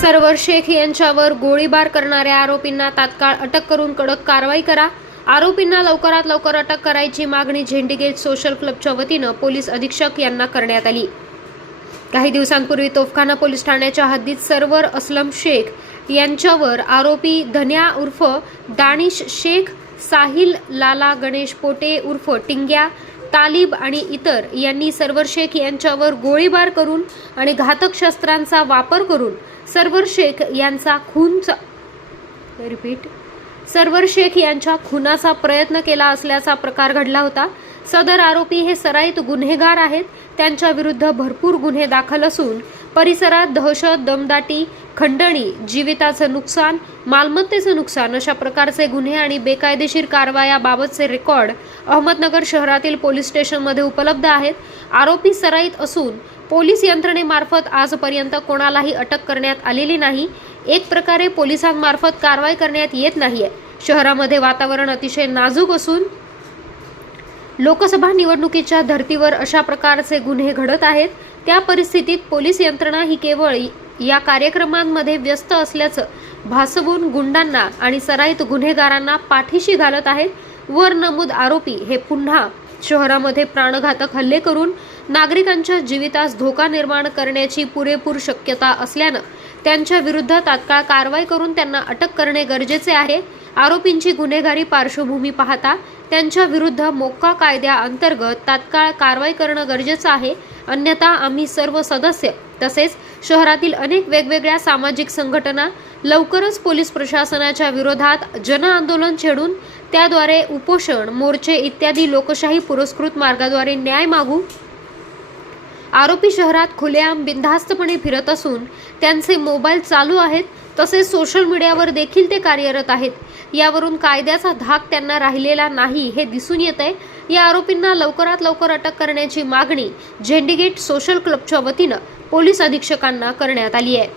Server Shaikh यांच्यावर गोळीबार करणाऱ्या आरोपींना तात्काळ अटक करून कडक कारवाई करा. आरोपींना लवकरात लवकर अटक करायची मागणी झेंडीगेट सोशल क्लबच्या वतीनं पोलीस अधीक्षक यांना करण्यात आली. काही दिवसांपूर्वी तोफखाना पोलीस ठाण्याच्या हद्दीत सरवर असलम शेख यांच्यावर आरोपी धन्या उर्फ दानिश शेख साहिल लाला गणेश पोटे उर्फ टिंग्या तालिब आणि इतर यांनी सरवर शेख यांच्यावर गोळीबार करून आणि घातक शस्त्रांचा वापर करून सरवर शेख यांचा खूनचा रिपीट सरवर शेख यांच्या खुनाचा प्रयत्न केला असल्याचा प्रकार घडला होता. सदर आरोपी हे सराईत गुन्हेगार आहेत. त्यांच्या विरुद्ध भरपूर गुन्हे दाखल असून परिसरात दहशत दमदाटी खंडणी जीविताचं नुकसान मालमत्तेचं नुकसान अशा प्रकारचे गुन्हे आणि बेकायदेशीर कारवायाबाबतचे रेकॉर्ड अहमदनगर शहरातील पोलीस स्टेशनमध्ये उपलब्ध आहेत. आरोपी सराईत असून पोलीस यंत्रणेमार्फत आजपर्यंत कोणालाही अटक करण्यात आलेली नाही. एक प्रकारे पोलिसांमार्फत कारवाई करण्यात येत नाहीये. शहरामध्ये वातावरण अतिशय नाजूक असून लोकसभा निवडणुकीच्या धर्तीवर अशा प्रकारचे गुन्हे घडत आहेत. त्या परिस्थितीत पोलीस यंत्रणा ही केवळ या कार्यक्रमांमध्ये व्यस्त असल्याचं भासवून गुंडांना आणि सराईत गुन्हेगारांना पाठीशी घालत आहेत. वर नमूद आरोपी हे पुन्हा शहरामध्ये प्राणघातक हल्ले करून नागरिकांच्या जीवितास धोका निर्माण करण्याची पुरेपूर शक्यता असल्यानं त्यांच्या विरुद्ध तात्काळ कारवाई करून त्यांना अटक करणे गरजेचे आहे. आरोपींची गुन्हेगारी पार्श्वभूमी पाहता त्यांच्या विरुद्ध मोक्का कायद्याअंतर्गत तात्काळ कारवाई करणं गरजेचं आहे. अन्यथा आम्ही सर्व सदस्य तसेच शहरातील अनेक वेगवेगळ्या सामाजिक संघटना लवकरच पोलीस प्रशासनाच्या विरोधात जनआंदोलन छेडून त्याद्वारे उपोषण मोर्चे इत्यादी लोकशाही पुरस्कृत मार्गाद्वारे न्याय मागू आरोपी शहरात खुलेआम बिनधास्तपणे फिरत असून त्यांचे मोबाईल चालू आहेत तसेच सोशल मीडियावर देखील ते कार्यरत आहेत. यावरून कायद्याचा धाक त्यांना राहिलेला नाही हे दिसून येत आहे या आरोपींना लवकरात लवकर अटक करण्याची मागणी झेंडीगेट सोशल क्लबच्या वतीनं पोलीस अधीक्षकांना करण्यात आली आहे.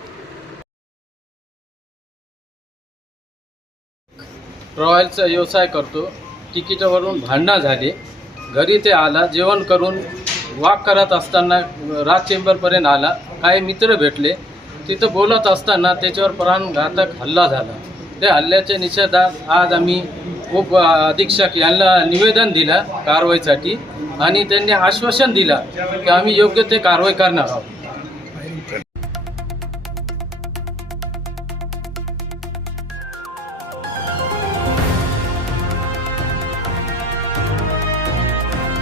रॉयलचा व्यवसाय करतो. तिकीटावरून भांडणं झाले. घरी ते आला जेवण करून वॉक करत असताना राज चेंबरपर्यंत आला. काही मित्र भेटले. तिथं बोलत असताना त्याच्यावर प्राणघातक हल्ला झाला. त्या हल्ल्याच्या निषेधात आज आम्ही उप अधीक्षक यांना निवेदन दिलं कारवाईसाठी आणि त्यांनी आश्वासन दिलं की आम्ही योग्य ते कारवाई करणार आहोत.